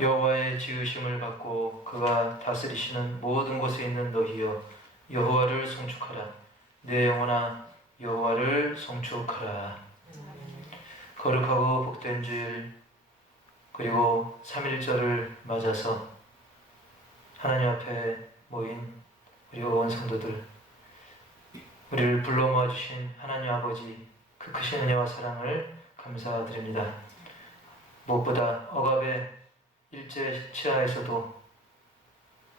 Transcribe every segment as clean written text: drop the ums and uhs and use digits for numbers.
여호와의 지으심을 받고 그가 다스리시는 모든 곳에 있는 너희여 여호와를 송축하라. 내 영혼아 여호와를 송축하라. 거룩하고 복된 주일 그리고 3.1절을 맞아서 하나님 앞에 모인 우리 온 성도들, 우리를 불러 모아주신 하나님 아버지 그 크신 은혜와 사랑을 감사드립니다. 무엇보다 억압의 일제 치하에서도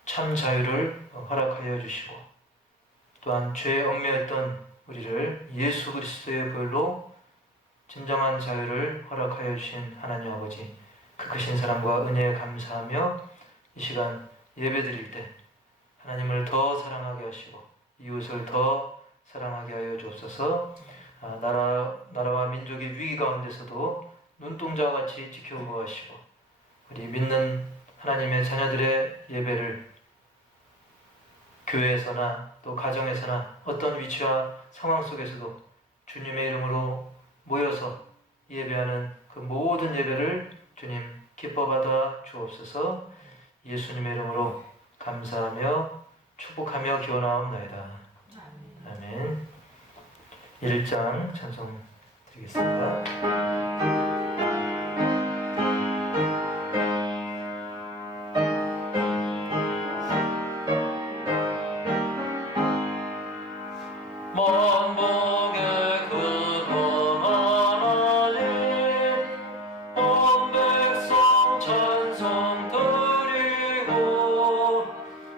참 자유를 허락하여 주시고 또한 죄에 얽매였던 우리를 예수 그리스도의 보혈로 진정한 자유를 허락하여 주신 하나님 아버지 그 크신 사랑과 은혜에 감사하며 이 시간 예배드릴 때 하나님을 더 사랑하게 하시고 이웃을 더 사랑하게 하여 주옵소서. 나라와 민족의 위기 가운데서도 눈동자와 같이 지켜보고 하시고 우리 믿는 하나님의 자녀들의 예배를 교회에서나 또 가정에서나 어떤 위치와 상황 속에서도 주님의 이름으로 모여서 예배하는 그 모든 예배를 주님 기뻐받아 주옵소서. 예수님의 이름으로 감사하며 축복하며 기원하옵나이다. 아멘. 1장 찬송 드리겠습니다. 만복의 근원 하나님 온 백성 찬송 드리고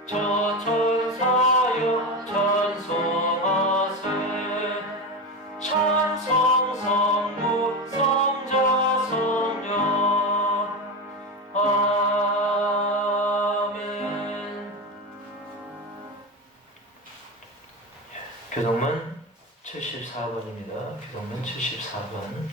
저 천사여 찬송하세 찬송 성부 성자 성령 아멘. 교동문 74번입니다. 교동문 74번.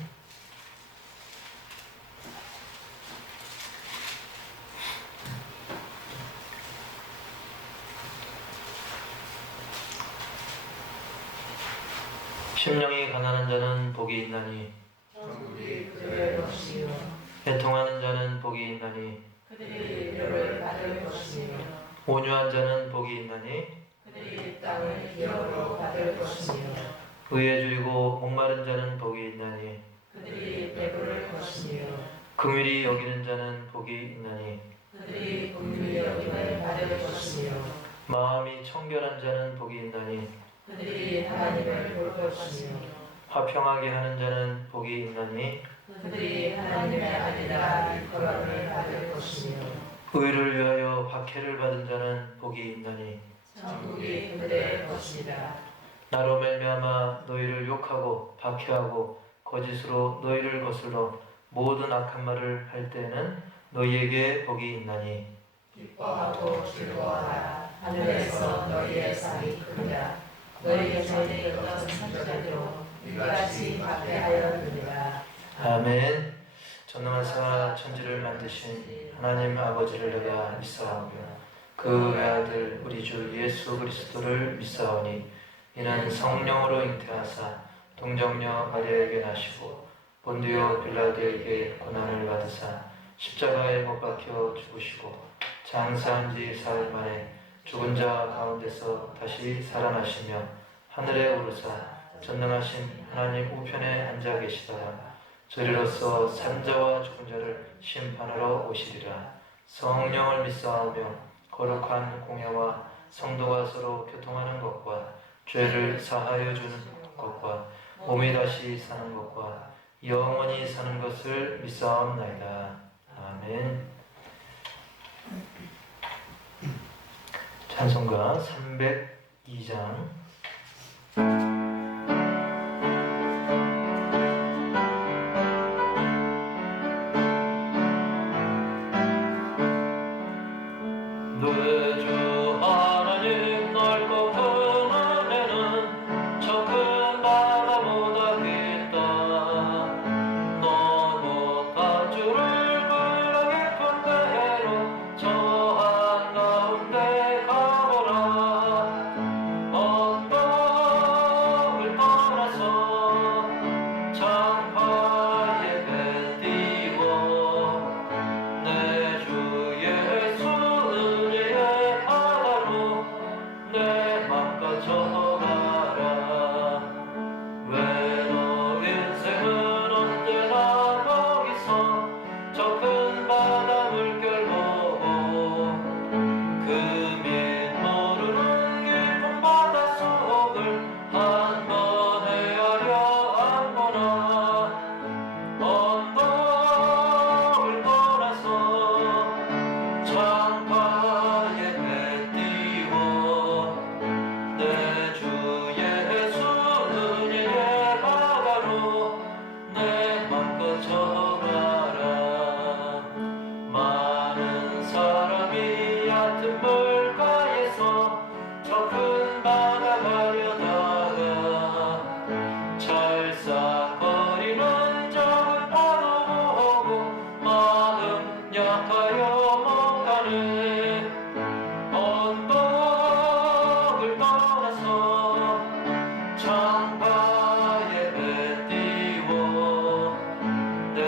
심령이 가난한 자는 복이 있나니 천국이 그들의 것이요 애통하는 자는 복이 있나니 그들이 위로를 받을 것이며 온유한 자는 복이 있나니 그들이 땅을 기업으로 받을 것이며 의에 줄이고 목마른 자는 복이 있나니 그들이 배부를 것이며 긍휼히 여기는 자는 복이 있나니 그들이 긍휼히 여김을 받을 것이며 마음이 청결한 자는 복이 있나니 그들이 하나님을 볼 것이며 화평하게 하는 자는 복이 있나니 그들이 하나님의 아들이라 일컬음을 받을 것이며 의를 위하여 박해를 받은 자는 복이 있나니 천국이 그들의 것이라. 나로 말미암아 너희를 욕하고 박해하고 거짓으로 너희를 거슬러 모든 악한 말을 할 때에는 너희에게 복이 있나니 기뻐하고 즐거워하라. 하늘에서 너희의 상이 크리라. 너희 전에 있던 선자대로 이같이 박해하였느니라. 아멘. 전능하사 천지를 만드신 하나님 아버지를 내가 믿사오며 그 외아들 우리 주 예수 그리스도를 믿사오니 이는 성령으로 잉태하사 동정녀 마리아에게 나시고 본디오 빌라도에게 고난을 받으사 십자가에 못 박혀 죽으시고 장사한 지 사흘 만에 죽은 자 가운데서 다시 살아나시며 하늘에 오르사 전능하신 하나님 우편에 앉아 계시다가 저리로서 산자와 죽은 자를 심판하러 오시리라. 성령을 믿사오며 거룩한 공예와 성도가 서로 교통하는 것과 죄를 사하여 주는 것과 몸이 다시 사는 것과 영원히 사는 것을 믿사옵나이다. 아멘. 찬송가 302장. 내 주 하나님 넓고 큰 은혜는 저 큰 바다보다 깊다. 들썩거리는 적은 바로 보고 마음 약하여 못 가네. 언덕을 떠나서 창가에 배 띄워 내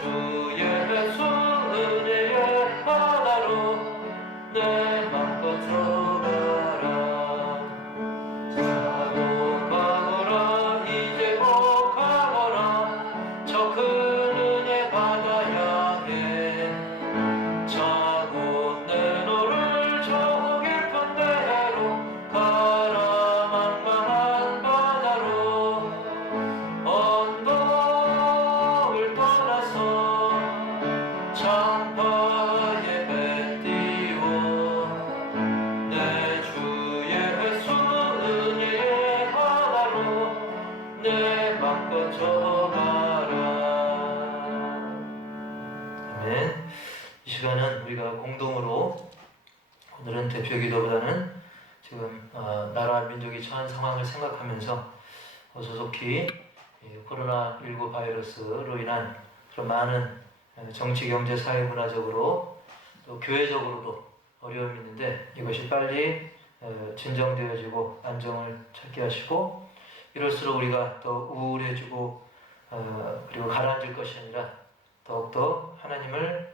주 예수 은혜의 바다로 내 맘껏 들어가라. 가고 가거라 이제 곧 가거라 저 큰 은혜 바다 향해 자고 내 너를 저 깊은 데로 가라 망망한 바다로 언덕을 떠나서 창파에 배 띄워 내 주 예수 은혜의 바다로 내 맘껏 져가라. 아멘. 이 시간은 우리가 공동으로 오늘은 대표 기도보다는 지금 나라 민족이 처한 상황을 생각하면서 조속히 코로나19 바이러스로 인한 그런 많은 정치, 경제, 사회, 문화적으로 또 교회적으로도 어려움이 있는데 이것이 빨리 진정되어지고 안정을 찾게 하시고 이럴수록 우리가 더 우울해지고 그리고 가라앉을 것이 아니라 더욱더 하나님을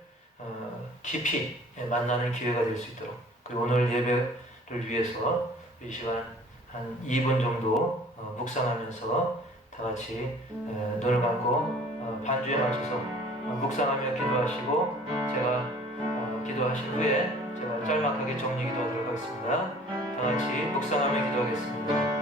깊이 만나는 기회가 될 수 있도록 그리고 오늘 예배를 위해서 이 시간 한 2분 정도 묵상하면서 다 같이 눈을 감고 반주에 맞춰서 묵상하며 기도하시고 제가 기도하신 후에 제가 짤막하게 정리 기도하도록 하겠습니다. 다 같이 묵상하며 기도하겠습니다.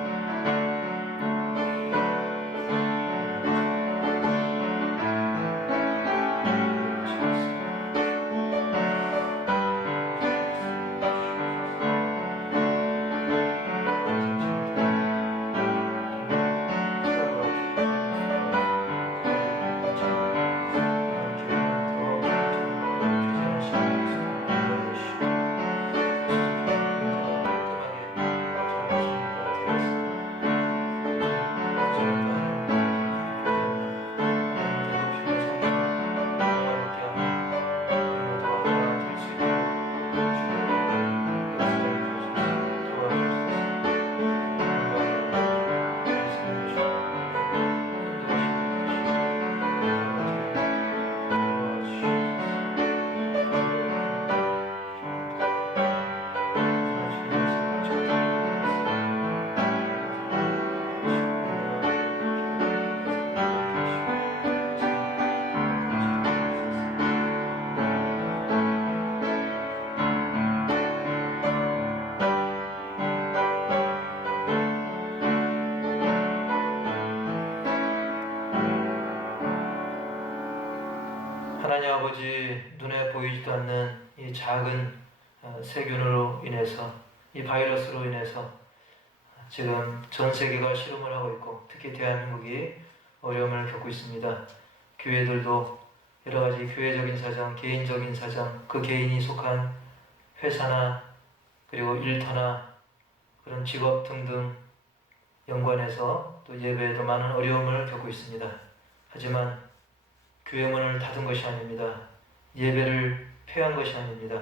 하나님 아버지, 눈에 보이지도 않는 이 작은 세균으로 인해서 이 바이러스로 인해서 지금 전 세계가 실험을 하고 있고 특히 대한민국이 어려움을 겪고 있습니다. 교회들도 여러 가지 교회적인 사정, 개인적인 사정, 그 개인이 속한 회사나 그리고 일터나 그런 직업 등등 연관해서 또 예배에도 많은 어려움을 겪고 있습니다. 하지만 교회 문을 닫은 것이 아닙니다. 예배를 폐한 것이 아닙니다.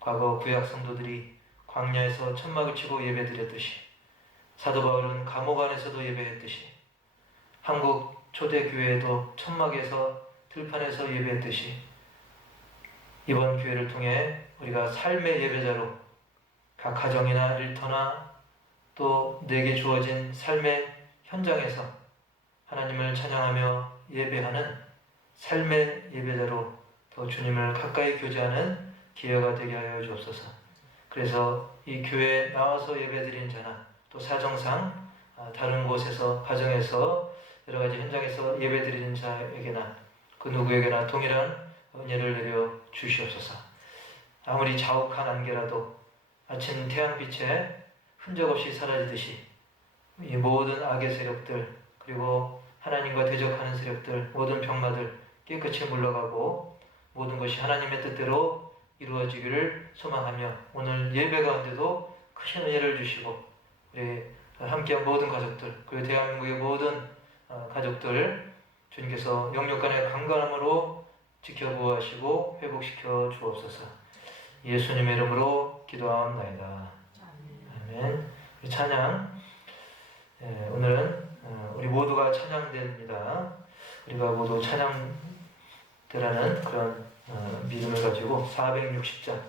과거 구약 성도들이 광야에서 천막을 치고 예배드렸듯이 사도 바울은 감옥 안에서도 예배했듯이 한국 초대교회에도 천막에서 들판에서 예배했듯이 이번 교회를 통해 우리가 삶의 예배자로 각 가정이나 일터나 또 내게 주어진 삶의 현장에서 하나님을 찬양하며 예배하는 삶의 예배자로 더 주님을 가까이 교제하는 기회가 되게 하여 주옵소서. 그래서 이 교회에 나와서 예배드리는 자나 또 사정상 다른 곳에서 가정에서 여러 가지 현장에서 예배드리는 자에게나 그 누구에게나 동일한 은혜를 내려 주시옵소서. 아무리 자욱한 안개라도 아침 태양빛에 흔적 없이 사라지듯이 이 모든 악의 세력들 그리고 하나님과 대적하는 세력들 모든 병마들 깨끗이 물러가고 모든 것이 하나님의 뜻대로 이루어지기를 소망하며 오늘 예배 가운데도 크신 은혜를 주시고 우리 함께한 모든 가족들 그리고 대한민국의 모든 가족들 주님께서 영육간의 강건함으로 지켜보호하시고 회복시켜 주옵소서. 예수님의 이름으로 기도하옵나이다. 아멘. 우리 찬양. 오늘은 우리 모두가 찬양대입니다. 우리가 모두 찬양대라는 그런 믿음을 가지고 460장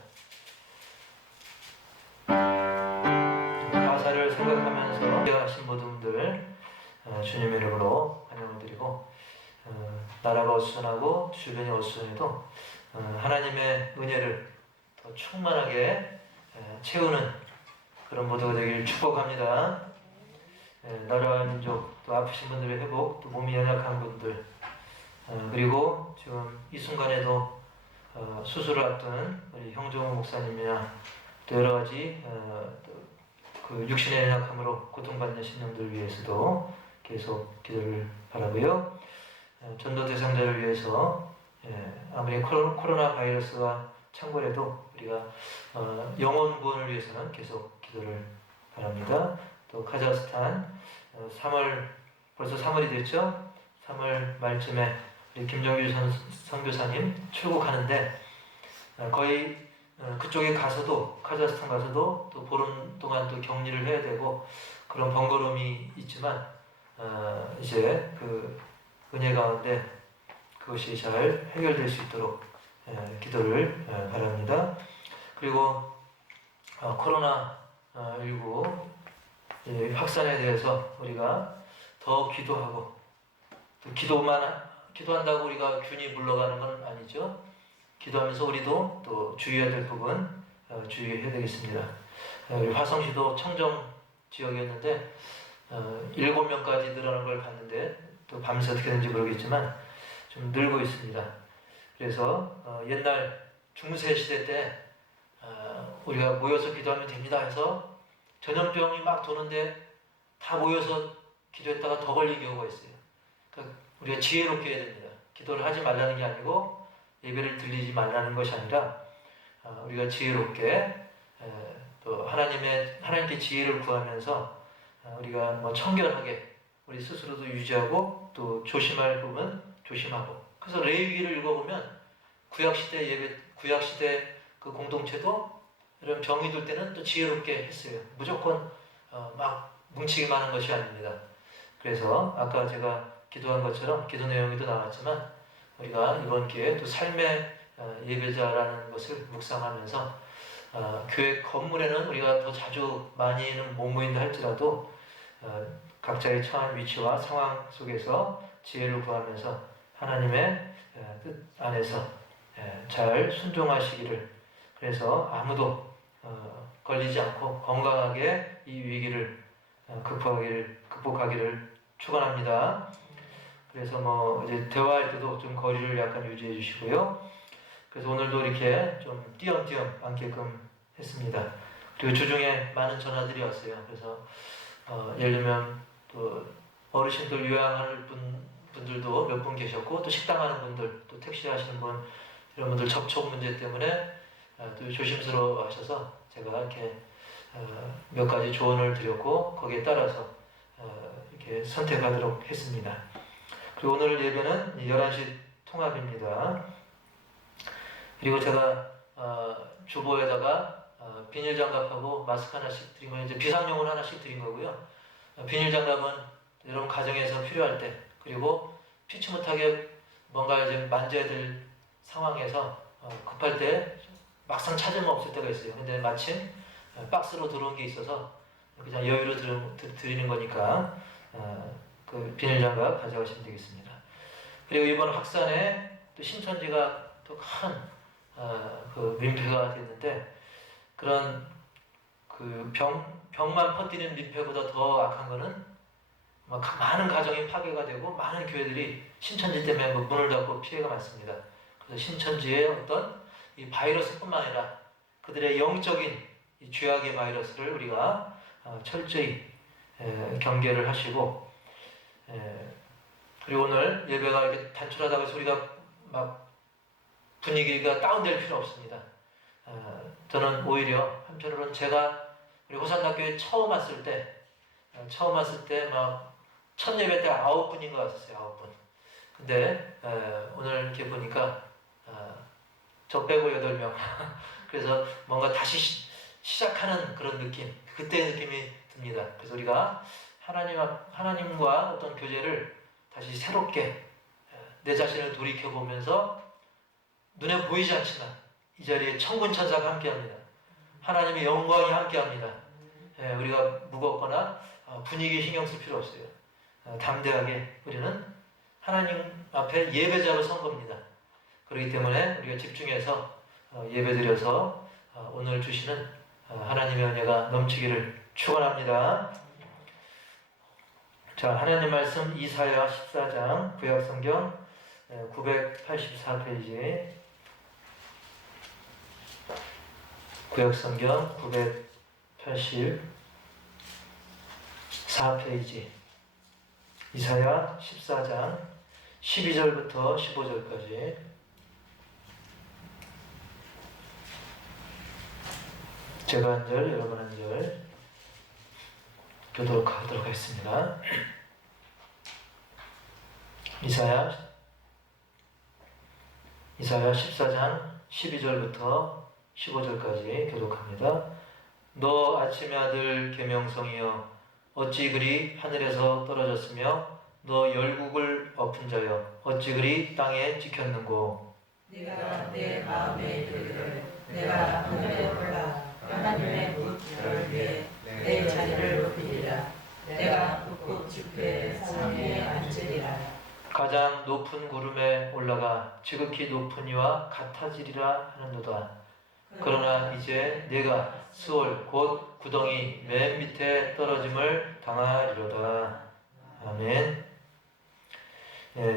가사를 생각하면서 기도하신 모든 분들 주님의 이름으로 환영을 드리고, 나라가 어수선하고 주변이 어수선해도 하나님의 은혜를 더 충만하게 채우는 그런 모두가 되길 축복합니다. 나라와 민족, 또 아프신 분들의 회복, 또 몸이 연약한 분들, 그리고 지금 이 순간에도 수술을 앞둔 우리 형종우 목사님이나 또 여러 가지 그 육신의 연약함으로 고통받는 신령들 위해서도 계속 기도를 바라고요. 전도 대상자를 위해서 아무리 코로나 바이러스가 창궐해도 우리가 영혼 구원을 위해서는 계속 기도를 바랍니다. 또 카자흐스탄 3월 벌써 3월이 됐죠? 3월 말쯤에 우리 김정규 선교사님 출국하는데 거의 그쪽에 가서도 카자흐스탄 가서도 또 보름 동안 또 격리를 해야 되고 그런 번거로움이 있지만 이제 그 은혜 가운데 그것이 잘 해결될 수 있도록 기도를 바랍니다. 그리고 코로나19 확산에 대해서 우리가 더 기도하고 또 기도한다고 우리가 균이 물러가는 건 아니죠. 기도하면서 우리도 또 주의해야 될 부분 주의해야 되겠습니다. 우리 화성시도 청정 지역이었는데 7명까지 늘어난 걸 봤는데 또 밤새 어떻게 되는지 모르겠지만 좀 늘고 있습니다. 그래서 옛날 중세 시대 때 우리가 모여서 기도하면 됩니다 해서 전염병이 막 도는데 다 모여서 기도했다가 더 걸린 경우가 있어요. 그러니까 우리가 지혜롭게 해야 됩니다. 기도를 하지 말라는 게 아니고 예배를 드리지 말라는 것이 아니라 우리가 지혜롭게 또 하나님께 지혜를 구하면서 우리가 뭐 청결하게 우리 스스로도 유지하고 또 조심할 부분 조심하고. 그래서 레위기를 읽어보면 구약시대 그 공동체도 이런 병이 들 때는 또 지혜롭게 했어요. 무조건 막 뭉치기만 하는 것이 아닙니다. 그래서 아까 제가 기도한 것처럼 기도 내용에도 나왔지만 우리가 이번 기회에 또 삶의 예배자라는 것을 묵상하면서 교회 건물에는 우리가 더 자주 많이는 못 모인다 할지라도 각자의 처한 위치와 상황 속에서 지혜를 구하면서 하나님의 뜻 안에서 잘 순종하시기를, 그래서 아무도 걸리지 않고 건강하게 이 위기를 극복하기를 축원합니다. 그래서 뭐 이제 대화할 때도 좀 거리를 약간 유지해 주시고요. 그래서 오늘도 이렇게 좀 띄엄띄엄 앉게끔 했습니다. 그리고 주중에 많은 전화들이 왔어요. 그래서 예를 들면 또 어르신들 요양하는 분들도 몇 분 계셨고, 또 식당하는 분들, 또 택시 하시는 분, 이런 분들 접촉 문제 때문에 또 조심스러워 하셔서 제가 이렇게 몇 가지 조언을 드렸고 거기에 따라서 이렇게 선택하도록 했습니다. 그리고 오늘 예배는 11시 통합입니다. 그리고 제가 주보에다가 비닐 장갑하고 마스크 하나씩 드린 건 이제 비상용을 하나씩 드린 거고요. 비닐 장갑은 여러분 가정에서 필요할 때, 그리고 피치 못하게 뭔가 이제 만져야 될 상황에서 급할 때 막상 찾으면 없을 때가 있어요. 근데 마침 박스로 들어온 게 있어서 그냥 여유로 드리는 거니까 그 비닐 장갑 가져가시면 되겠습니다. 그리고 이번 확산에 또 신천지가 또 큰 그 민폐가 됐는데, 그런 그 병만 퍼뜨리는 민폐보다 더 악한 거는 많은 가정이 파괴가 되고 많은 교회들이 신천지 때문에 문을 닫고 피해가 많습니다. 그래서 신천지의 어떤 이 바이러스뿐만 아니라 그들의 영적인 이 죄악의 바이러스를 우리가 철저히 경계를 하시고, 그리고 오늘 예배가 이렇게 단촐하다고 해서 우리가 막 분위기가 다운될 필요 없습니다. 저는 오히려 한편으로는 제가 우리 호산나교에 처음 왔을 때 막 첫 예배 때 9분인 것 같았어요. 9분. 근데 오늘 이렇게 보니까 저 빼고 8명. 그래서 뭔가 다시 시작하는 그런 느낌, 그때의 느낌이 듭니다. 그래서 우리가 하나님과 어떤 교제를 다시 새롭게 내 자신을 돌이켜보면서 눈에 보이지 않지만 이 자리에 천군 천사가 함께합니다. 하나님의 영광이 함께합니다. 우리가 무겁거나 분위기에 신경 쓸 필요 없어요. 담대하게 우리는 하나님 앞에 예배자로 선 겁니다. 그렇기 때문에 우리가 집중해서 예배드려서 오늘 주시는 하나님의 은혜가 넘치기를 축원합니다. 자, 하나님 말씀 이사야 14장 구약성경 984페이지, 구약성경 984페이지, 이사야 14장 12절부터 15절까지. 제가 한 절, 여러분 한 절 교독하도록 하겠습니다. 이사야 14장 12절부터 15절까지 교독합니다. 너 아침의 아들 계명성이여, 어찌 그리 하늘에서 떨어졌으며 너 열국을 엎은 자여, 어찌 그리 땅에 찍혔는고. 네가 내 마음에 이르기를 내가 하늘에 올라 하나님의 무엇을 위해 내 자리를 높이리라. 내가 북극 지폐 상위에 앉으리라. 가장 높은 구름에 올라가 지극히 높은 이와 같아지리라 하는도다. 그러나 이제 내가 수월 곧 구덩이 맨 밑에 떨어짐을 당하리로다. 아멘.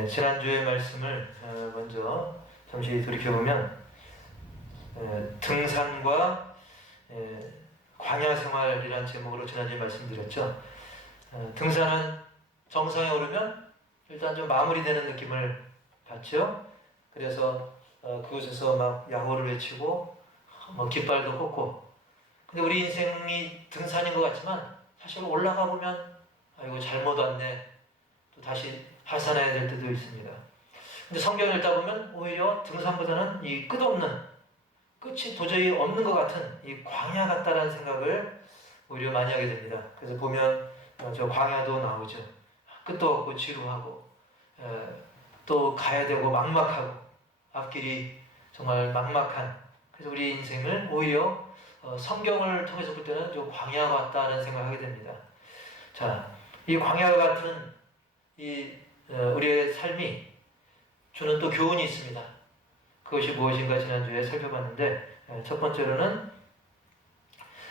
지난주의 말씀을 먼저 잠시 돌이켜보면 등산과 광야 생활이라는 제목으로 지난주에 말씀드렸죠. 등산은 정상에 오르면 일단 좀 마무리되는 느낌을 받죠. 그래서 그곳에서 막 야호를 외치고 뭐 깃발도 꽂고. 근데 우리 인생이 등산인 것 같지만 사실 올라가 보면 아이고 잘못 왔네, 또 다시 하산해야 될 때도 있습니다. 근데 성경을 읽다 보면 오히려 등산보다는 이 끝없는, 끝이 도저히 없는 것 같은 이 광야 같다라는 생각을 오히려 많이 하게 됩니다. 그래서 보면 저 광야도 나오죠. 끝도 없고 지루하고, 또 가야 되고 막막하고, 앞길이 정말 막막한. 그래서 우리 인생을 오히려 성경을 통해서 볼 때는 좀 광야 같다는 생각을 하게 됩니다. 자, 이 광야 같은 우리의 삶이 주는 또 교훈이 있습니다. 그것이 무엇인가 지난주에 살펴봤는데, 첫 번째로는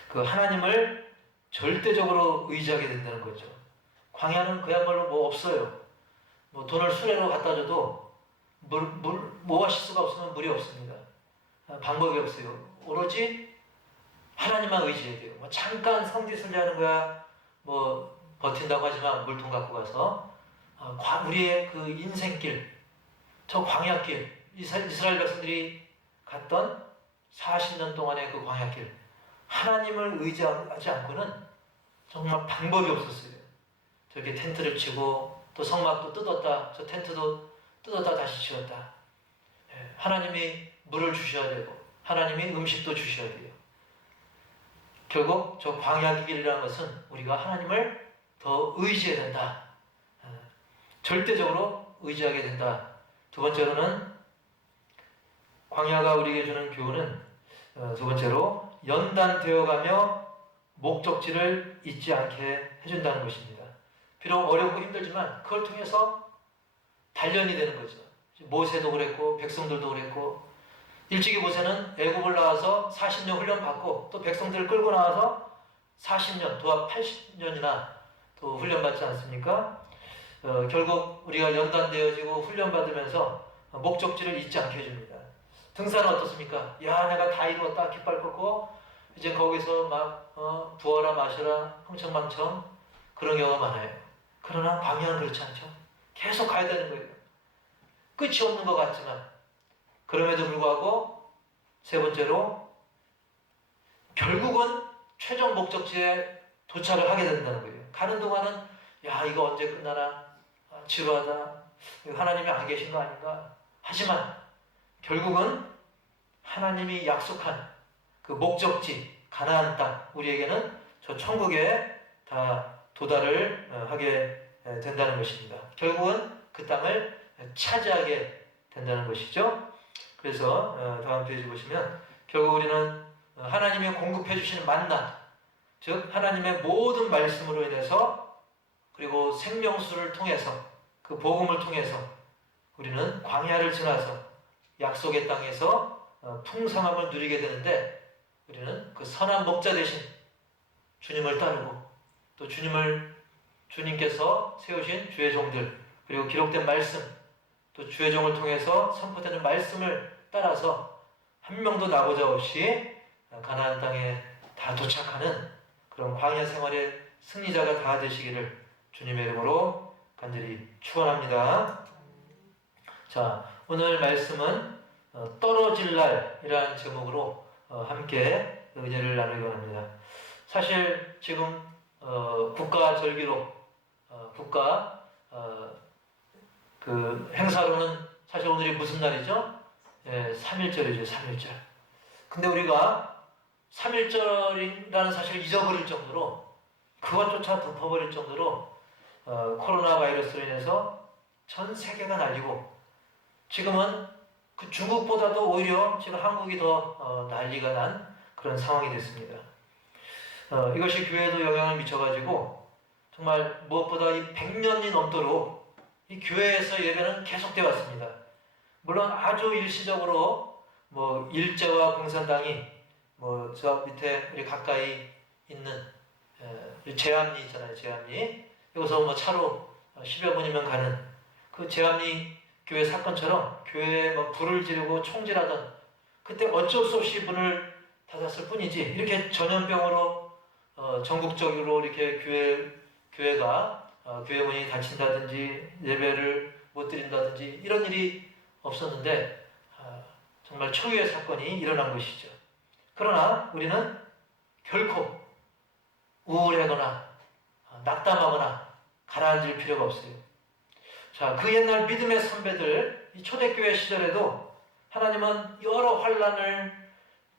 그 하나님을 절대적으로 의지하게 된다는 거죠. 광야는 그야말로 뭐 없어요. 뭐 돈을 수레로 갖다 줘도 오아시스가 없으면 물이 없습니다. 방법이 없어요. 오로지 하나님만 의지해야 돼요. 뭐 잠깐 성지순례 하는 거야 뭐 버틴다고 하지만 물통 갖고 가서 우리의 그 인생길, 저 광야길, 이스라엘 백성들이 갔던 40년 동안의 그 광야길, 하나님을 의지하지 않고는 정말 방법이 없었어요. 저렇게 텐트를 치고 또 성막도 뜯었다, 저 텐트도 뜯었다 다시 지었다. 하나님이 물을 주셔야 되고 하나님이 음식도 주셔야 돼요. 결국 저 광야길이라는 것은 우리가 하나님을 더 의지해야 된다. 절대적으로 의지하게 된다. 두 번째로는 광야가 우리에게 주는 교훈은 두 번째로 연단되어가며 목적지를 잊지 않게 해준다는 것입니다. 비록 어렵고 힘들지만 그걸 통해서 단련이 되는 거죠. 모세도 그랬고 백성들도 그랬고, 일찍이 모세는 애굽을 나와서 40년 훈련 받고 또 백성들을 끌고 나와서 40년, 도합 80년이나 또 훈련 받지 않습니까? 결국 우리가 연단되어지고 훈련 받으면서 목적지를 잊지 않게 해줍니다. 등산은 어떻습니까? 야, 내가 다 이루었다, 깃발 꽂고 이제 거기서 막 부어라 마셔라 흥청망청 그런 경우가 많아요. 그러나 광야는 그렇지 않죠. 계속 가야 되는 거예요. 끝이 없는 것 같지만. 그럼에도 불구하고 세 번째로 결국은 최종 목적지에 도착을 하게 된다는 거예요. 가는 동안은 야, 이거 언제 끝나나? 지루하다. 하나님이 안 계신 거 아닌가? 하지만 결국은 하나님이 약속한 그 목적지 가나안 땅, 우리에게는 저 천국에 다 도달을 하게 된다는 것입니다. 결국은 그 땅을 차지하게 된다는 것이죠. 그래서 다음 페이지 보시면 결국 우리는 하나님이 공급해 주시는 만나, 즉 하나님의 모든 말씀으로 인해서 그리고 생명수를 통해서 그 복음을 통해서 우리는 광야를 지나서 약속의 땅에서 풍성함을 누리게 되는데, 우리는 그 선한 목자 대신 주님을 따르고 또 주님께서 세우신 주의 종들, 그리고 기록된 말씀, 또 주의 종을 통해서 선포되는 말씀을 따라서 한 명도 나고자 없이 가나안 땅에 다 도착하는 그런 광야 생활의 승리자가 다 되시기를 주님의 이름으로 간절히 축원합니다. 자, 오늘 말씀은 떨어질 날이라는 제목으로 함께 은혜를 나누기 원합니다. 사실 지금 국가 절기로 국가 그 행사로는 사실 오늘이 무슨 날이죠? 3.1절이죠. 3.1절. 근데 우리가 3.1절이라는 사실을 잊어버릴 정도로, 그것조차 덮어버릴 정도로 코로나 바이러스로 인해서 전 세계가 난리고, 지금은 그 중국보다도 오히려 지금 한국이 더 난리가 난 그런 상황이 됐습니다. 이것이 교회에도 영향을 미쳐가지고 정말 무엇보다 이 100년이 넘도록 이 교회에서 예배는 계속되어 왔습니다. 물론 아주 일시적으로 뭐 일제와 공산당이 뭐 저 밑에 우리 가까이 있는 제암리 있잖아요. 제암리 여기서 뭐 차로 10여 분이면 가는 그 제암리 교회 사건처럼 교회에 뭐 불을 지르고 총질하던, 그때 어쩔 수 없이 문을 닫았을 뿐이지, 이렇게 전염병으로 전국적으로 이렇게 교회가 교회 문이 닫힌다든지 예배를 못 드린다든지 이런 일이 없었는데 정말 초유의 사건이 일어난 것이죠. 그러나 우리는 결코 우울하거나 낙담하거나 가라앉을 필요가 없어요. 자, 그 옛날 믿음의 선배들, 이 초대교회 시절에도 하나님은 여러 환난을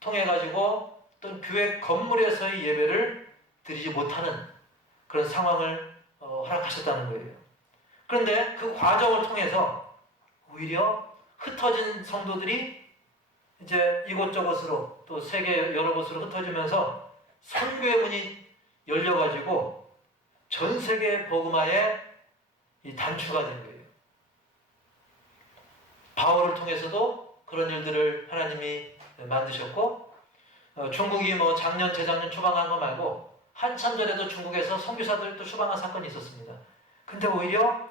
통해 가지고 어떤 교회 건물에서의 예배를 드리지 못하는 그런 상황을 허락하셨다는 거예요. 그런데 그 과정을 통해서 오히려 흩어진 성도들이 이제 이곳저곳으로 또 세계 여러 곳으로 흩어지면서 선교의 문이 열려가지고 전 세계 복음화에 이 단추가 된 거예요. 바울을 통해서도 그런 일들을 하나님이 만드셨고, 중국이 뭐 작년 재작년 추방한 거 말고 한참 전에도 중국에서 선교사들도 추방한 사건이 있었습니다. 근데 오히려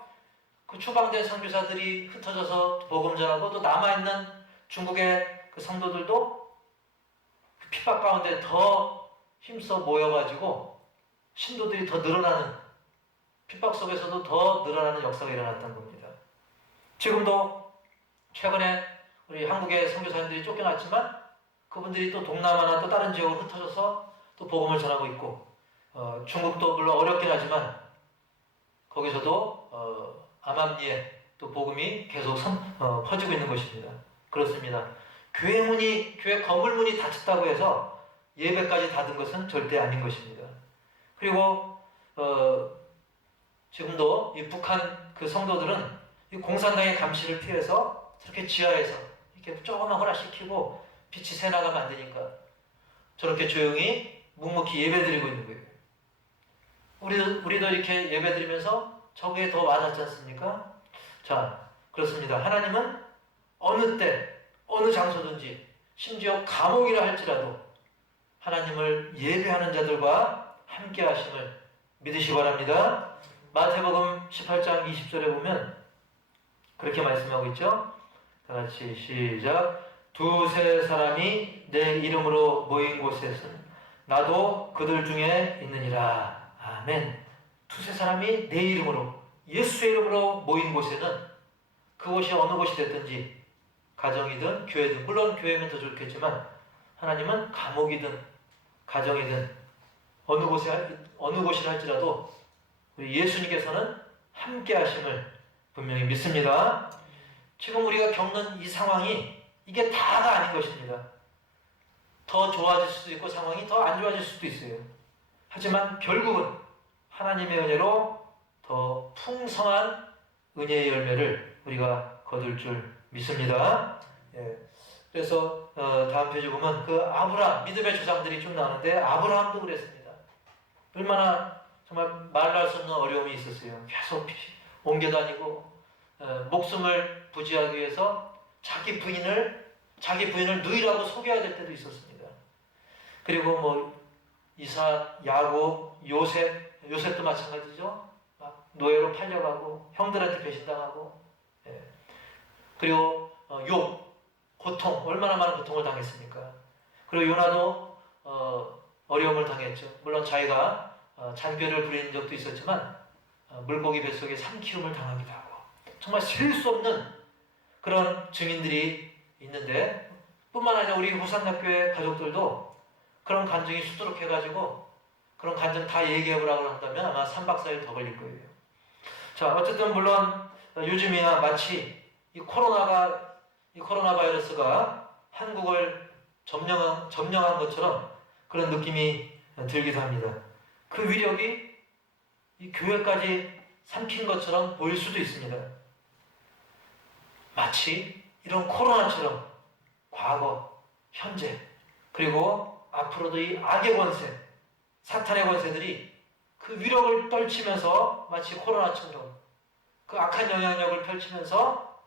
그 추방된 선교사들이 흩어져서 복음 전하고, 또 남아있는 중국의 그 성도들도 그 핍박 가운데 더 힘써 모여가지고 신도들이 더 늘어나는, 핍박 속에서도 더 늘어나는 역사가 일어났던 겁니다. 지금도 최근에 우리 한국의 선교사님들이 쫓겨났지만 그분들이 또 동남아나 또 다른 지역으로 흩어져서 또 복음을 전하고 있고, 중국도 물론 어렵긴 하지만 거기서도 암암리에 또 복음이 계속 퍼지고 있는 것입니다. 그렇습니다. 교회 건물 문이 닫혔다고 해서 예배까지 닫은 것은 절대 아닌 것입니다. 그리고 지금도 이 북한 그 성도들은 이 공산당의 감시를 피해서 저렇게 지하에서 이렇게 조금만 허락시키고 빛이 새나가면 안 되니까 저렇게 조용히 묵묵히 예배드리고 있는 거예요. 우리도 이렇게 예배드리면서 저게 더 맞았지 않습니까? 자, 그렇습니다. 하나님은 어느 때, 어느 장소든지, 심지어 감옥이라 할지라도 하나님을 예배하는 자들과 함께 하심을 믿으시기 바랍니다. 마태복음 18장 20절에 보면 그렇게 말씀하고 있죠. 다 같이 시작. 두세 사람이 내 이름으로 모인 곳에서는 나도 그들 중에 있느니라. 아멘. 두세 사람이 내 이름으로, 예수의 이름으로 모인 곳에는, 그곳이 어느 곳이 됐든지, 가정이든 교회든, 물론 교회면 더 좋겠지만 하나님은 감옥이든 가정이든 어느 곳이라 할지라도 우리 예수님께서는 함께 하심을 분명히 믿습니다. 지금 우리가 겪는 이 상황이 이게 다가 아닌 것입니다. 더 좋아질 수도 있고 상황이 더 안 좋아질 수도 있어요. 하지만 결국은 하나님의 은혜로 더 풍성한 은혜의 열매를 우리가 거둘 줄 믿습니다. 예. 그래서 다음 페이지 보면 그 아브라함, 믿음의 조상들이 좀 나오는데 아브라함도 그랬습니다. 얼마나 정말 말할 수 없는 어려움이 있었어요. 계속 옮겨 다니고 목숨을 부지하기 위해서 자기 부인을 누이라고 속여야 될 때도 있었습니다. 그리고 뭐 이삭, 야곱, 요셉도 마찬가지죠. 막 노예로 팔려가고 형들한테 배신당하고, 예. 그리고 욥 고통, 얼마나 많은 고통을 당했습니까? 그리고 요나도 어려움을 당했죠. 물론 자기가 잔꾀를 부리는 적도 있었지만 물고기 뱃속에 삼키움을 당하기도 하고 정말 셀 수 없는 그런 증인들이 있는데, 뿐만 아니라 우리 호산학교의 가족들도 그런 간증이 수두룩해가지고 그런 간증 다 얘기해보라고 한다면 아마 3박 4일 더 걸릴 거예요. 자, 어쨌든 물론 요즘이야 마치 이 코로나 바이러스가 한국을 점령한 것처럼 그런 느낌이 들기도 합니다. 그 위력이 이 교회까지 삼킨 것처럼 보일 수도 있습니다. 마치 이런 코로나처럼 과거, 현재, 그리고 앞으로도 이 악의 권세, 사탄의 권세들이 그 위력을 떨치면서 마치 코로나처럼 그 악한 영향력을 펼치면서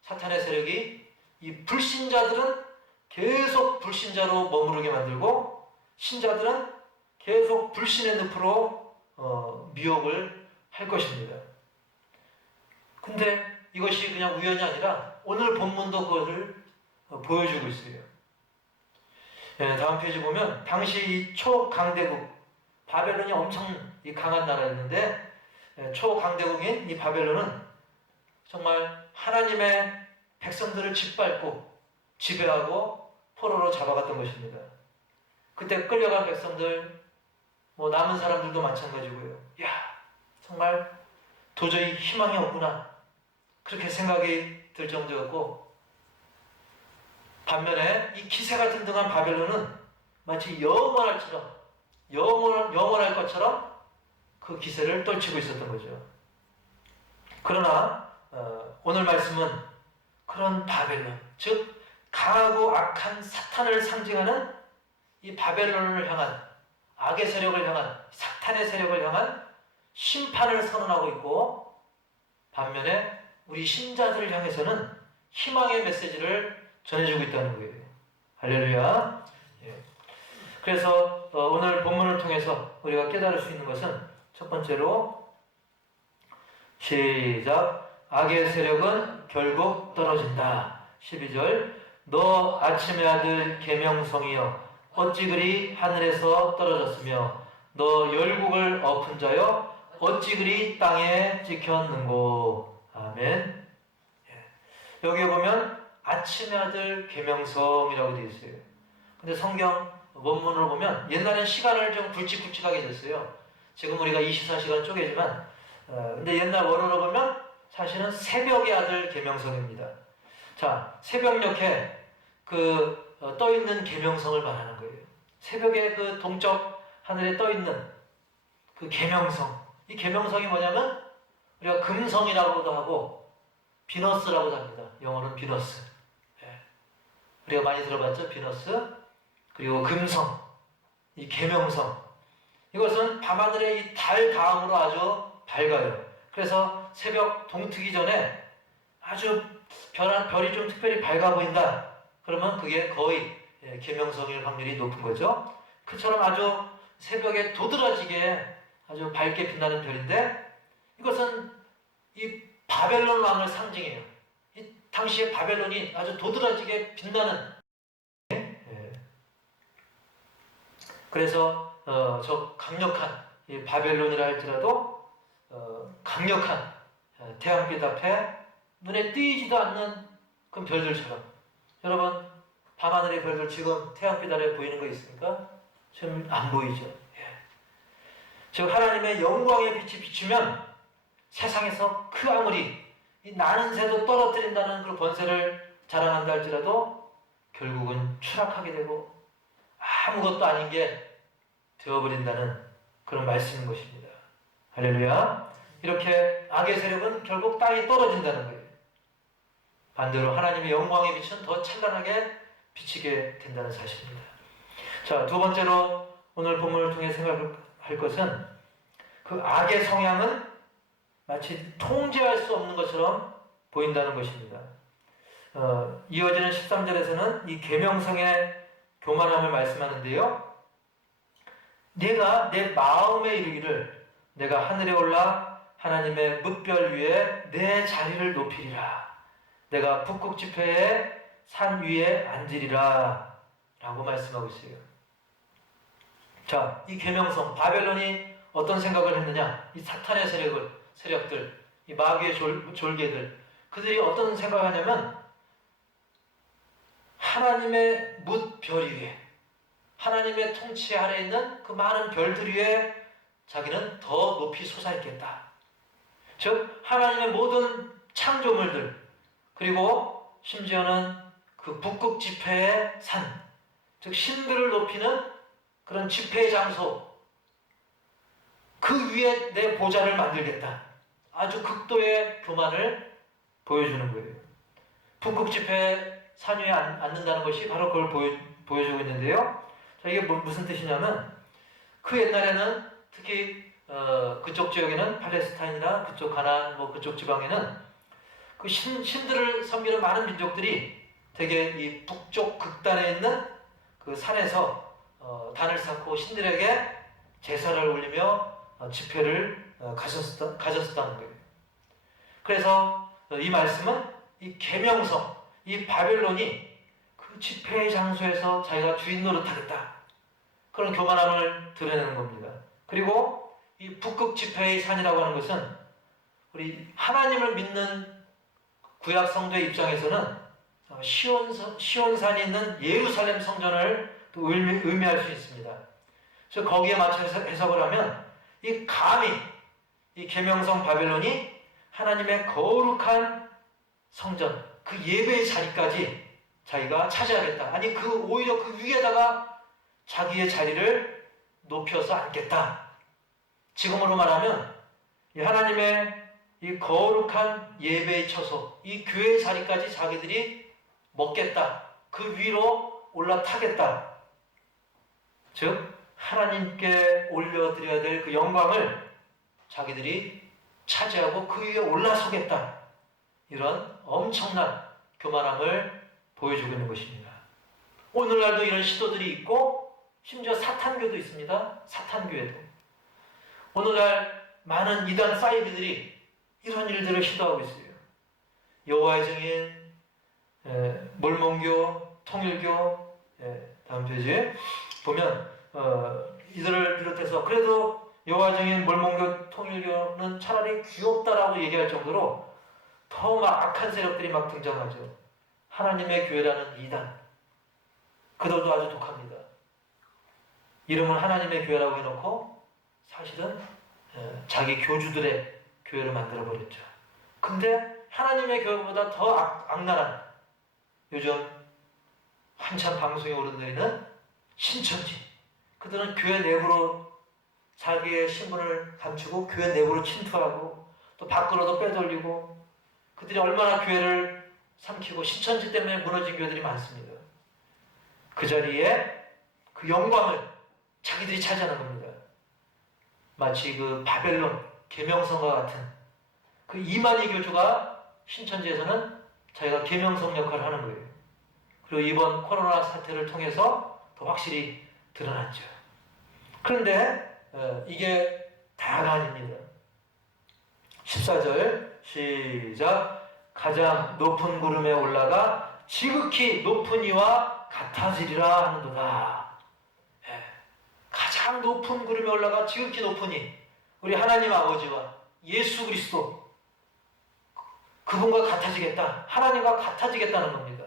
사탄의 세력이 이 불신자들은 계속 불신자로 머무르게 만들고 신자들은 계속 불신의 늪으로 미혹을 할 것입니다. 근데 이것이 그냥 우연이 아니라 오늘 본문도 그것을 보여주고 있어요. 예, 다음 페이지 보면 당시 이 초강대국 바벨론이 엄청 강한 나라였는데 초강대국인 이 바벨론은 정말 하나님의 백성들을 짓밟고 지배하고 포로로 잡아갔던 것입니다. 그때 끌려간 백성들, 뭐 남은 사람들도 마찬가지고요. 야, 정말 도저히 희망이 없구나, 그렇게 생각이 들 정도였고, 반면에 이 기세가 등등한 바벨론은 마치 영원할 것처럼 그 기세를 떨치고 있었던 거죠. 그러나 오늘 말씀은 그런 바벨론, 즉 강하고 악한 사탄을 상징하는 이 바벨론을 향한, 악의 세력을 향한, 사탄의 세력을 향한 심판을 선언하고 있고, 반면에 우리 신자들을 향해서는 희망의 메시지를 전해주고 있다는 거예요. 할렐루야. 예. 그래서 오늘 본문을 통해서 우리가 깨달을 수 있는 것은 첫 번째로, 시작, 악의 세력은 결국 떨어진다. 12절, 너 아침의 아들 계명성이여 어찌 그리 하늘에서 떨어졌으며 너 열국을 엎은 자여 어찌 그리 땅에 찍혔는고. 아멘. 예. 여기 보면 아침의 아들 계명성이라고 되어 있어요. 근데 성경 원문으로 보면 옛날엔 시간을 좀 굵직굵직하게 됐어요. 지금 우리가 24시간 쪼개지만 근데 옛날 원어로 보면 사실은 새벽의 아들 계명성입니다. 자, 새벽녘에 그 떠있는 계명성을 말하는 거예요. 새벽에 그 동쪽 하늘에 떠있는 그 계명성. 이 계명성이 뭐냐면 우리가 금성이라고도 하고 비너스라고도 합니다. 영어는 비너스. 예. 우리가 많이 들어봤죠? 비너스. 그리고 금성. 이 계명성. 이것은 밤하늘의 이 달 다음으로 아주 밝아요. 그래서 새벽 동트기 전에 아주 별이 좀 특별히 밝아 보인다. 그러면 그게 거의 계명성일 확률이 높은 거죠. 그처럼 아주 새벽에 도드라지게 아주 밝게 빛나는 별인데, 이것은 이 바벨론 왕을 상징해요. 이 당시에 바벨론이 아주 도드라지게 빛나는. 그래서 저 강력한 이 바벨론이라 할지라도 강력한 태양빛 앞에 눈에 띄지도 않는 그 별들처럼, 여러분 밤하늘의 별들 지금 태양빛 아래 보이는 거 있습니까? 지금 안 보이죠. 예. 즉 하나님의 영광의 빛이 비추면 세상에서 그 아무리 이 나는 새도 떨어뜨린다는 그 권세를 자랑한다 할지라도 결국은 추락하게 되고 아무것도 아닌 게 되어버린다는 그런 말씀인 것입니다. 할렐루야. 이렇게 악의 세력은 결국 땅에 떨어진다는 거예요. 반대로 하나님의 영광의 빛은 더 찬란하게 비치게 된다는 사실입니다. 자, 두 번째로 오늘 본문을 통해 생각할 것은 그 악의 성향은 마치 통제할 수 없는 것처럼 보인다는 것입니다. 이어지는 13절에서는 이 계명성의 교만함을 말씀하는데요. 내가 내 마음에 이르기를 내가 하늘에 올라 하나님의 뭇별 위에 내 자리를 높이리라. 내가 북극 지폐의 산 위에 앉으리라 라고 말씀하고 있어요. 자, 이 계명성, 바벨론이 어떤 생각을 했느냐? 이 사탄의 세력들, 이 마귀의 졸개들, 그들이 어떤 생각을 하냐면 하나님의 뭇별 위에, 하나님의 통치 아래에 있는 그 많은 별들 위에 자기는 더 높이 솟아있겠다. 즉 하나님의 모든 창조물들, 그리고 심지어는 그 북극 지폐의 산, 즉 신들을 높이는 그런 집회의 장소, 그 위에 내 보좌를 만들겠다. 아주 극도의 교만을 보여주는 거예요. 북극 지폐 산 위에 앉는다는 것이 바로 그걸 보여주고 있는데요. 자, 이게 무슨 뜻이냐면 그 옛날에는 특히 그쪽 지역에는 팔레스타인이나 그쪽 가나안 그쪽 지방에는 그 신들을 섬기는 많은 민족들이 되게 이 북쪽 극단에 있는 그 산에서 단을 쌓고 신들에게 제사를 올리며 집회를 가졌었다는 거예요. 그래서 이 말씀은 이 계명성, 이 바벨론이 그 집회의 장소에서 자기가 주인 노릇하겠다, 그런 교만함을 드러내는 겁니다. 그리고 이 북극 지폐의 산이라고 하는 것은 우리 하나님을 믿는 구약 성도의 입장에서는 시온산이 있는 예루살렘 성전을 또 의미할 수 있습니다. 그래서 거기에 맞춰서 해석을 하면 이 감히 이 계명성 바벨론이 하나님의 거룩한 성전, 그 예배의 자리까지 자기가 차지하겠다. 아니 오히려 그 위에다가 자기의 자리를 높여서 앉겠다. 지금으로 말하면 이 하나님의 이 거룩한 예배의 처소, 이 교회의 자리까지 자기들이 먹겠다. 그 위로 올라타겠다. 즉 하나님께 올려드려야 될 그 영광을 자기들이 차지하고 그 위에 올라서겠다. 이런 엄청난 교만함을 보여주고 있는 것입니다. 오늘날도 이런 시도들이 있고 심지어 사탄교도 있습니다. 사탄교회도. 오늘날 많은 이단 사이비들이 이런 일들을 시도하고 있어요. 여호와의 증인, 몰몬교, 통일교, 다음 페이지에 보면 이들을 비롯해서 그래도 여호와의 증인, 몰몬교, 통일교는 차라리 귀엽다라고 얘기할 정도로 더 막 악한 세력들이 막 등장하죠. 하나님의 교회라는 이단, 그들도 아주 독합니다. 이름은 하나님의 교회라고 해놓고 사실은 자기 교주들의 교회를 만들어버렸죠. 근데 하나님의 교회보다 더 악랄한, 요즘 한참 방송에 오르내리는 신천지, 그들은 교회 내부로 자기의 신분을 감추고 교회 내부로 침투하고 또 밖으로도 빼돌리고, 그들이 얼마나 교회를 삼키고 신천지 때문에 무너진 교회들이 많습니다. 그 자리에 그 영광을 자기들이 차지하는 겁니다. 마치 그 바벨론 계명성과 같은 그 이만희 교주가 신천지에서는 자기가 계명성 역할을 하는 거예요. 그리고 이번 코로나 사태를 통해서 더 확실히 드러났죠. 그런데 이게 다가 아닙니다. 14절 시작. 가장 높은 구름에 올라가 지극히 높은 이와 같아지리라 하는도다. 가장 높은 구름에 올라가 지극히 높은 이, 우리 하나님 아버지와 예수 그리스도, 그분과 같아지겠다. 하나님과 같아지겠다는 겁니다.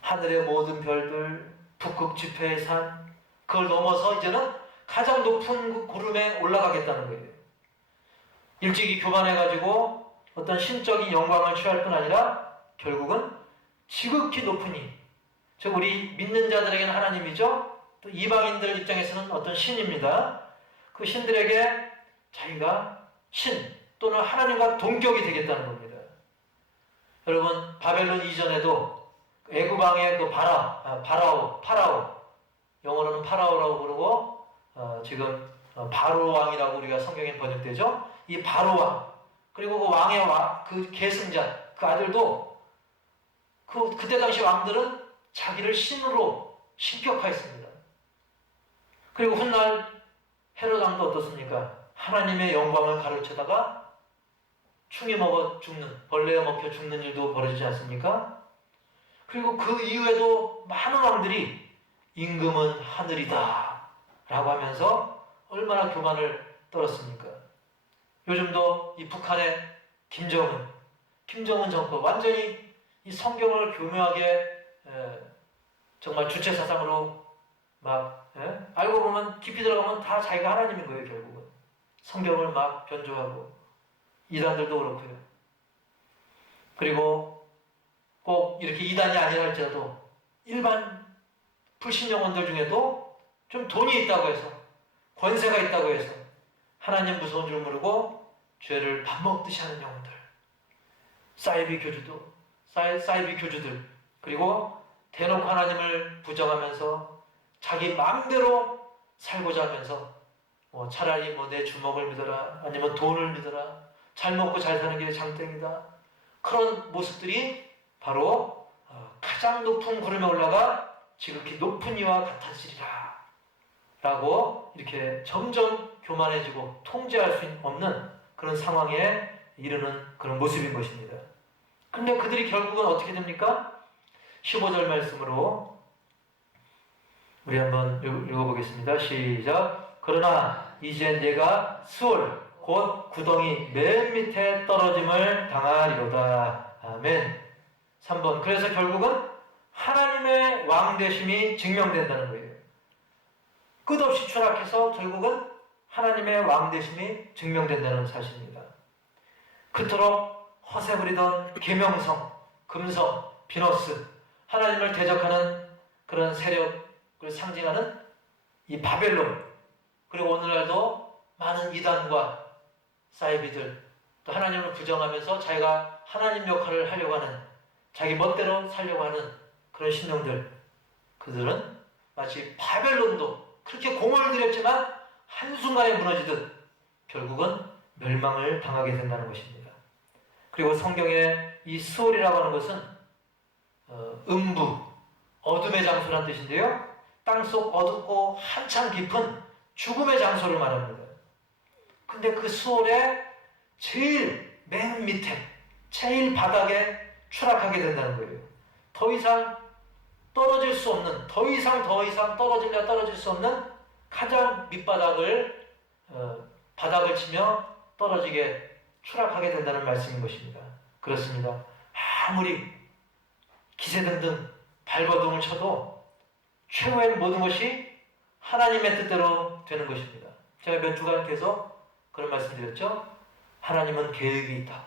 하늘의 모든 별들, 북극 지폐의 산, 그걸 넘어서 이제는 가장 높은 그 구름에 올라가겠다는 거예요. 일찍이 교만해가지고 어떤 신적인 영광을 취할 뿐 아니라 결국은 지극히 높은 이, 즉 우리 믿는 자들에게는 하나님이죠. 또 이방인들 입장에서는 어떤 신입니다. 그 신들에게 자기가 신 또는 하나님과 동격이 되겠다는 겁니다. 여러분, 바벨론 이전에도 애굽왕의 그 파라오, 영어로는 파라오라고 부르고 지금 바로 왕이라고 우리가 성경에 번역되죠. 이 바로 왕, 그리고 그 왕의 그 계승자, 그 아들도 그때 당시 왕들은 자기를 신으로 신격화했습니다. 그리고 훗날 헤롯 왕도 어떻습니까? 하나님의 영광을 가르쳐다가 충이 먹어 죽는, 벌레에 먹혀 죽는 일도 벌어지지 않습니까? 그리고 그 이후에도 많은 왕들이 임금은 하늘이다 라고 하면서 얼마나 교만을 떨었습니까? 요즘도 이 북한의 김정은 정권, 완전히 이 성경을 교묘하게 정말 주체 사상으로 막 알고 보면 깊이 들어가면 다 자기가 하나님인 거예요. 결국은 성경을 막 변조하고, 이단들도 그렇고요. 그리고 꼭 이렇게 이단이 아니라 할지라도 일반 불신 영혼들 중에도 좀 돈이 있다고 해서, 권세가 있다고 해서 하나님 무서운 줄 모르고 죄를 밥 먹듯이 하는 영혼들, 사이비 교주들, 그리고 대놓고 하나님을 부정하면서 자기 마음대로 살고자 하면서 차라리 내 주먹을 믿어라, 아니면 돈을 믿어라, 잘 먹고 잘 사는 게 장땡이다, 그런 모습들이 바로 가장 높은 구름에 올라가 지극히 높은 이와 같아지리라 라고 이렇게 점점 교만해지고 통제할 수 없는 그런 상황에 이르는 그런 모습인 것입니다. 근데 그들이 결국은 어떻게 됩니까? 15절 말씀으로 우리 한번 읽어보겠습니다. 시작. 그러나 이제 내가 수월 곧 구덩이 맨 밑에 떨어짐을 당하리로다. 아멘. 3번. 그래서 결국은 하나님의 왕되심이 증명된다는 거예요. 끝없이 추락해서 결국은 하나님의 왕되심이 증명된다는 사실입니다. 그토록 허세 부리던 계명성, 금성, 비너스, 하나님을 대적하는 그런 세력을 상징하는 이 바벨론, 그리고 오늘날도 많은 이단과 사이비들, 또 하나님을 부정하면서 자기가 하나님 역할을 하려고 하는, 자기 멋대로 살려고 하는 그런 신령들, 그들은 마치 바벨론도 그렇게 공을 들였지만 한순간에 무너지듯 결국은 멸망을 당하게 된다는 것입니다. 그리고 성경에 이 수월이라고 하는 것은 음부, 어둠의 장소라는 뜻인데요, 땅속 어둡고 한참 깊은 죽음의 장소를 말합니다. 근데 그 수월의 제일 맨 밑에, 제일 바닥에 추락하게 된다는 거예요. 더 이상 떨어질 수 없는, 더 이상 떨어질 수 없는 가장 밑바닥을 바닥을 치며 떨어지게 추락하게 된다는 말씀인 것입니다. 그렇습니다. 아무리 기세등등 발버둥을 쳐도 최후의 모든 것이 하나님의 뜻대로 되는 것입니다. 제가 몇 주간 계속 그런 말씀 드렸죠. 하나님은 계획이 있다고,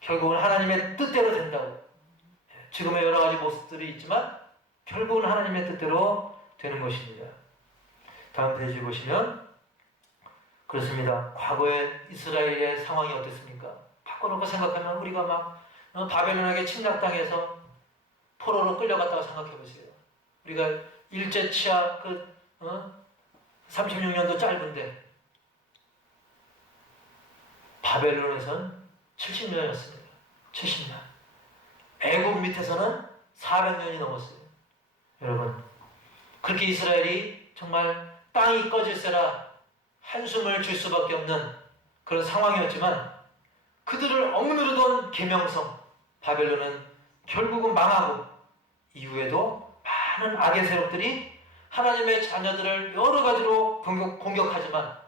결국은 하나님의 뜻대로 된다고. 지금의 여러 가지 모습들이 있지만 결국은 하나님의 뜻대로 되는 것입니다. 다음 페이지 보시면 그렇습니다. 과거의 이스라엘의 상황이 어땠습니까? 바꿔놓고 생각하면 우리가 막 바벨론에게 침략당해서 포로로 끌려갔다가 생각해 보세요. 우리가 일제 치하 36년도 짧은데 바벨론에서는 70년이었습니다. 70년. 애굽 밑에서는 400년이 넘었어요. 여러분, 그렇게 이스라엘이 정말 땅이 꺼질세라 한숨을 줄 수밖에 없는 그런 상황이었지만 그들을 억누르던 계명성 바벨론은 결국은 망하고, 이후에도 많은 악의 세력들이 하나님의 자녀들을 여러 가지로 공격하지만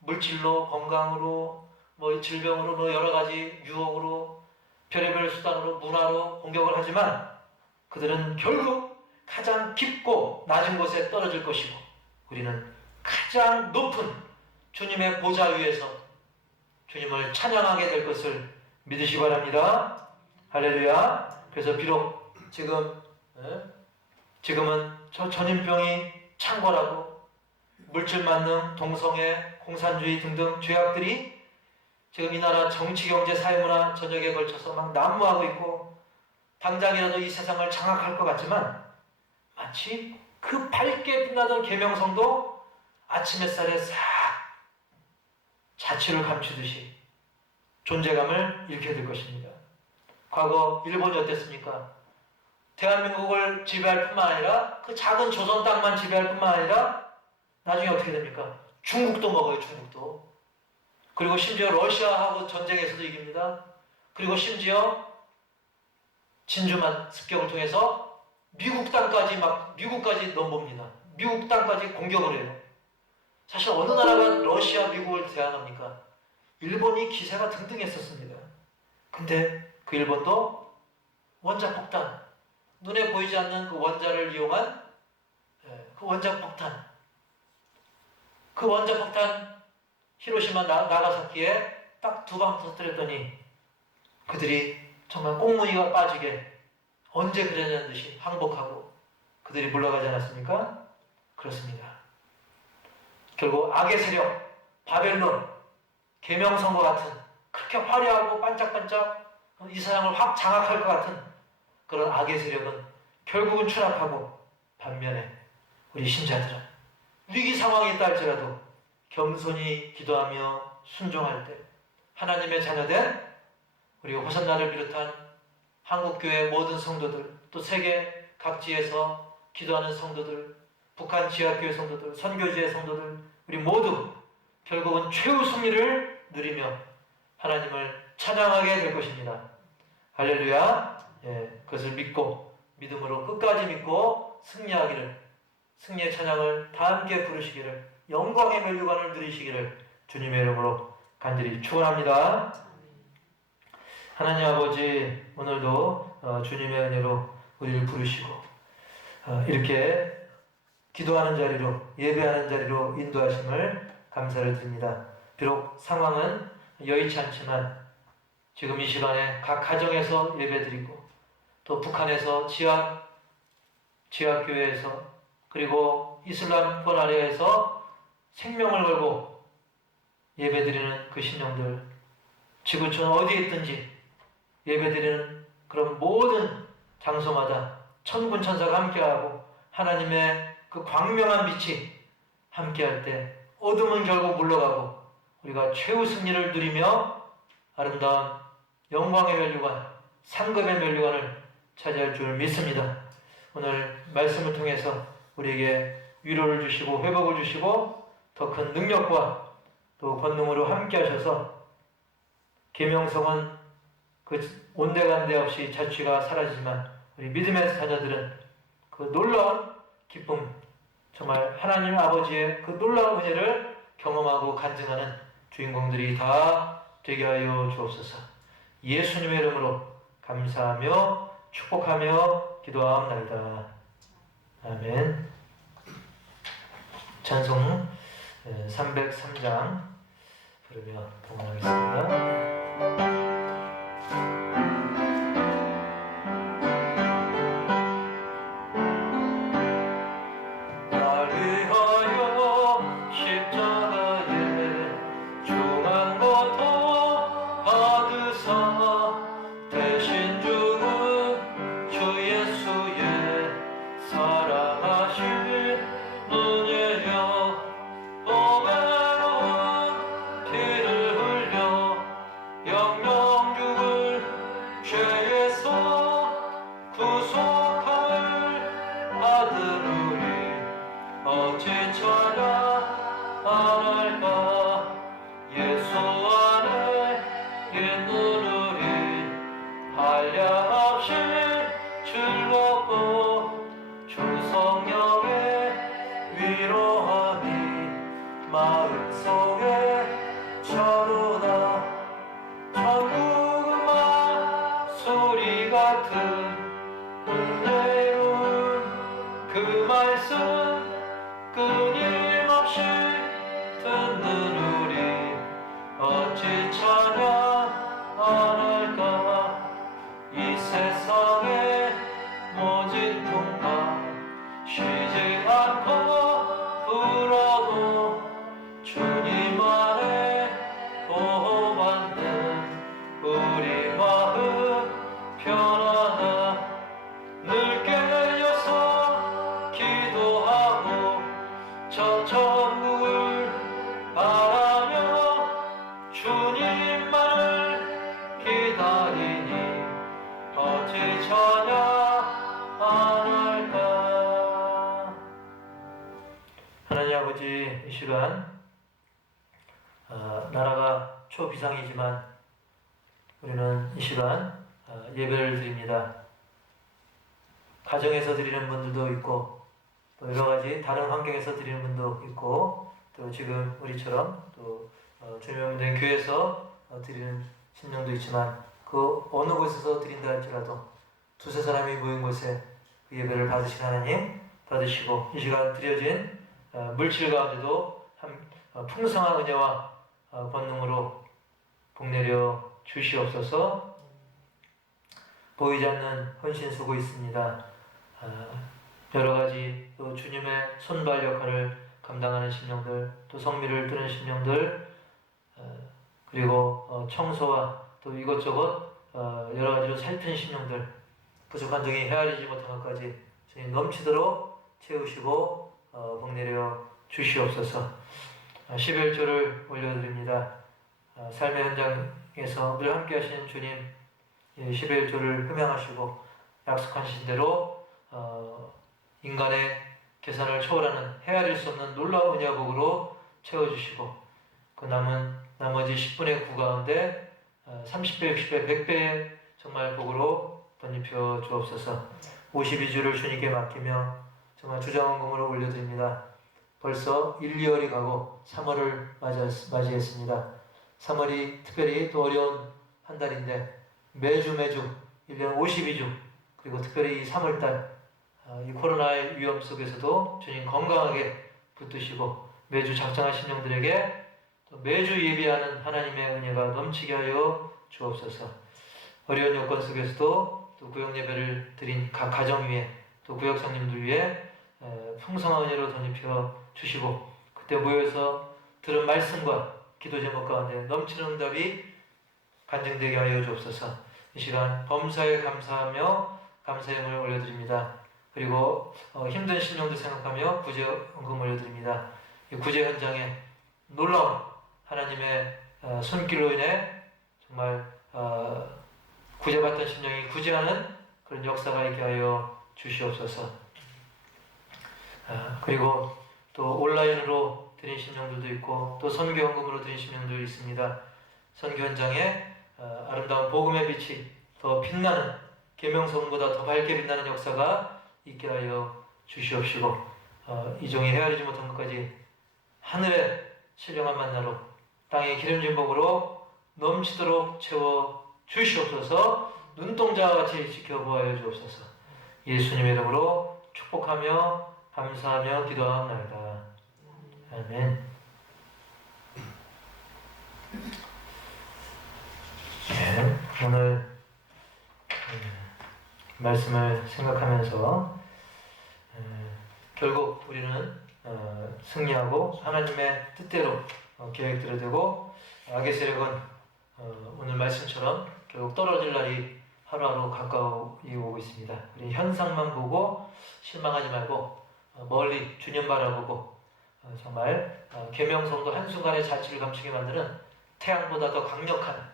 물질로, 건강으로, 질병으로, 여러 가지 유혹으로, 별의별 수단으로, 문화로 공격을 하지만 그들은 결국 가장 깊고 낮은 곳에 떨어질 것이고 우리는 가장 높은 주님의 보좌 위에서 주님을 찬양하게 될 것을 믿으시기 바랍니다. 할렐루야. 그래서 비록 지금은 전염병이 창궐하고 물질 만능, 동성애, 공산주의 등등 죄악들이 지금 이 나라 정치, 경제, 사회문화 전역에 걸쳐서 막 난무하고 있고 당장이라도 이 세상을 장악할 것 같지만 마치 그 밝게 빛나던 계명성도 아침 햇살에 싹 자취를 감추듯이 존재감을 잃게 될 것입니다. 과거 일본이 어땠습니까? 대한민국을 지배할 뿐만 아니라 그 작은 조선 땅만 지배할 뿐만 아니라 나중에 어떻게 됩니까? 중국도 먹어요. 중국도. 그리고 심지어 러시아하고 전쟁에서도 이깁니다. 그리고 심지어 진주만 습격을 통해서 미국 땅까지 미국까지 넘봅니다. 미국 땅까지 공격을 해요. 사실 어느 나라가 러시아, 미국을 대항합니까? 일본이 기세가 등등했었습니다. 근데 그 일본도 원자폭탄, 눈에 보이지 않는 그 원자를 이용한 그 원자폭탄, 히로시마, 나가사키에 딱 2방 터뜨렸더니 그들이 정말 꽁무니가 빠지게 언제 그랬냐는 듯이 항복하고 그들이 물러가지 않았습니까? 그렇습니다. 결국 악의 세력, 바벨론, 계명성과 같은 그렇게 화려하고 반짝반짝 이 세상을 확 장악할 것 같은 그런 악의 세력은 결국은 추락하고 반면에 우리 신자들은 위기 상황에 있다 할지라도 겸손히 기도하며 순종할 때 하나님의 자녀된 우리 호산나를 비롯한 한국교회 모든 성도들, 또 세계 각지에서 기도하는 성도들, 북한 지하교회 성도들, 선교지의 성도들, 우리 모두 결국은 최후 승리를 누리며 하나님을 찬양하게 될 것입니다. 할렐루야. 그것을 믿고 믿음으로 끝까지 믿고 승리의 찬양을 다 함께 부르시기를, 영광의 면류관을 누리시기를 주님의 이름으로 간절히 축원합니다. 하나님 아버지, 오늘도 주님의 은혜로 우리를 부르시고 이렇게 기도하는 자리로, 예배하는 자리로 인도하심을 감사를 드립니다. 비록 상황은 여의치 않지만 지금 이 시간에 각 가정에서 예배드리고 또 북한에서 지하교회에서 그리고 이슬람권 아래에서 생명을 걸고 예배드리는 그 신령들, 지구촌 어디에 있든지 예배드리는 그런 모든 장소마다 천군 천사가 함께하고 하나님의 그 광명한 빛이 함께할 때 어둠은 결국 물러가고 우리가 최후 승리를 누리며 아름다운 영광의 면류관, 상급의 면류관을 차지할 줄 믿습니다. 오늘 말씀을 통해서 우리에게 위로를 주시고 회복을 주시고 더 큰 능력과 또 권능으로 함께 하셔서 계명성은 그 온데간데 없이 자취가 사라지지만 우리 믿음의 자녀들은 그 놀라운 기쁨, 정말 하나님 아버지의 그 놀라운 은혜를 경험하고 간증하는 주인공들이 다 되게 하여 주옵소서. 예수님의 이름으로 감사하며 축복하며 기도하옵나이다. 아멘. 찬송 303장 부르며 동원하겠습니다. 그 말씀 끊임없이 같이 찬양하늘까. 하나님 아버지, 이 시간 나라가 초비상이지만 우리는 이 시간 예배를 드립니다. 가정에서 드리는 분들도 있고 또 여러 가지 다른 환경에서 드리는 분도 있고 또 지금 우리처럼 또 주님의 된 교회에서 드리는 심령도 있지만 그 어느 곳에서 드린다 할지라도 두세 사람이 모인 곳에 그 예배를 받으신 하나님 받으시고 이 시간 드려진 물질 가운데도 풍성한 은혜와 권능으로 복내려 주시옵소서. 보이지 않는 헌신 쓰고 있습니다. 여러 가지 또 주님의 손발 역할을 감당하는 심령들, 또 성미를 뜨는 심령들, 그리고 청소와 또 이것저것 여러 가지로 살핀 심령들, 부족한 등이 헤아리지 못한 것까지 주님 넘치도록 채우시고 복내려 주시옵소서. 11조를 올려드립니다. 삶의 현장에서 늘 함께 하시는 주님, 11조를 흠양하시고 약속하신 대로 인간의 계산을 초월하는 헤아릴 수 없는 놀라운 은혜와 복으로 채워주시고 그 남은 나머지 10분의 9 가운데 30배, 60배, 100배의 정말 복으로 덧입혀 주옵소서. 52주를 주님께 맡기며 정말 주장원금으로 올려드립니다. 벌써 1, 2월이 가고 3월을 맞이했습니다. 3월이 특별히 또 어려운 한 달인데 매주 1년 52주 그리고 특별히 이 3월달 이 코로나의 위험 속에서도 주님 건강하게 붙드시고 매주 작정한 심령들에게 또 매주 예비하는 하나님의 은혜가 넘치게 하여 주옵소서. 어려운 여건 속에서도 또 구역 예배를 드린 각 가정 위에 또 구역 성님들 위에 풍성한 은혜로 덧입혀 주시고 그때 모여서 들은 말씀과 기도 제목 가운데 넘치는 응답이 간증되게 하여 주옵소서. 이 시간 범사에 감사하며 감사함을 올려드립니다. 그리고 힘든 심령들 생각하며 구제 헌금 올려드립니다. 이 구제 현장에 놀라운 하나님의 손길로 인해 정말 구제받던 심령이 구제하는 그런 역사가 있게 하여 주시옵소서. 그리고 또 온라인으로 드린 심령들도 있고 또 선교 헌금으로 드린 심령들도 있습니다. 선교 현장에 아름다운 복음의 빛이 더 빛나는 계명성보다 더 밝게 빛나는 역사가 있게 하여 주시옵시고 이 종이 헤아리지 못한 것까지 하늘의 신령한 만나로 땅의 기름진 복으로 넘치도록 채워 주시옵소서. 눈동자와 같이 지켜보아여 주옵소서. 예수님의 이름으로 축복하며 감사하며 기도하옵나이다. 아멘. 네, 오늘 말씀을 생각하면서 결국 우리는 승리하고 하나님의 뜻대로 계획대로 되고 악의 세력은 오늘 말씀처럼 결국 떨어질 날이 하루하루 가까이 오고 있습니다. 우리 현상만 보고 실망하지 말고 멀리 주님 바라보고 정말 계명성도 한순간에 자취를 감추게 만드는 태양보다 더 강력한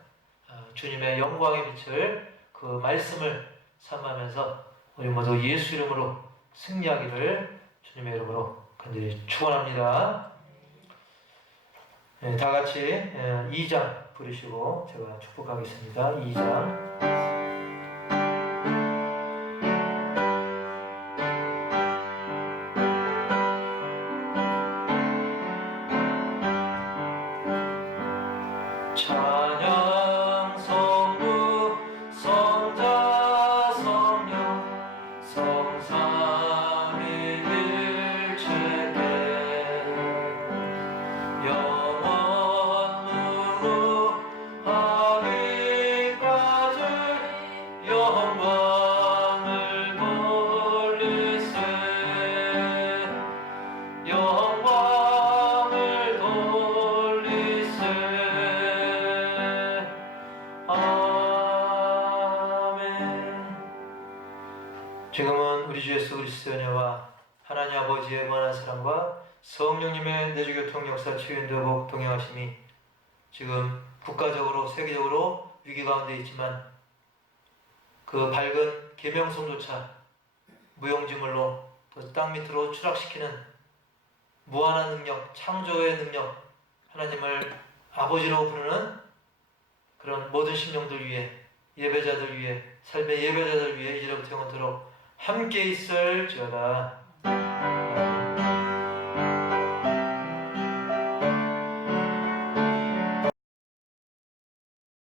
주님의 영광의 빛을 그 말씀을 삼으면서 우리 모두 예수 이름으로 승리하기를 주님의 이름으로 간절히 축원합니다. 네, 다 같이 2장 부르시고 제가 축복하겠습니다. 2장. 찬양 성부 성자 성령 성삼위일체께 영원으로 하기까지 영광을 돌리세 영광을 돌리세. 지금은 우리 주 예수 그리스도의 은혜와 하나님 아버지의 무한한 사랑과 성령님의 내주교통 역사 치유인도복 동행하심이 지금 국가적으로 세계적으로 위기 가운데 있지만 그 밝은 계명성조차 무용지물로 또 땅 밑으로 추락시키는 무한한 능력, 창조의 능력, 하나님을 아버지로 부르는 그런 모든 심령들 위해, 예배자들 위해, 삶의 예배자들 위해 이제부터 영원토록 함께 있을지어다.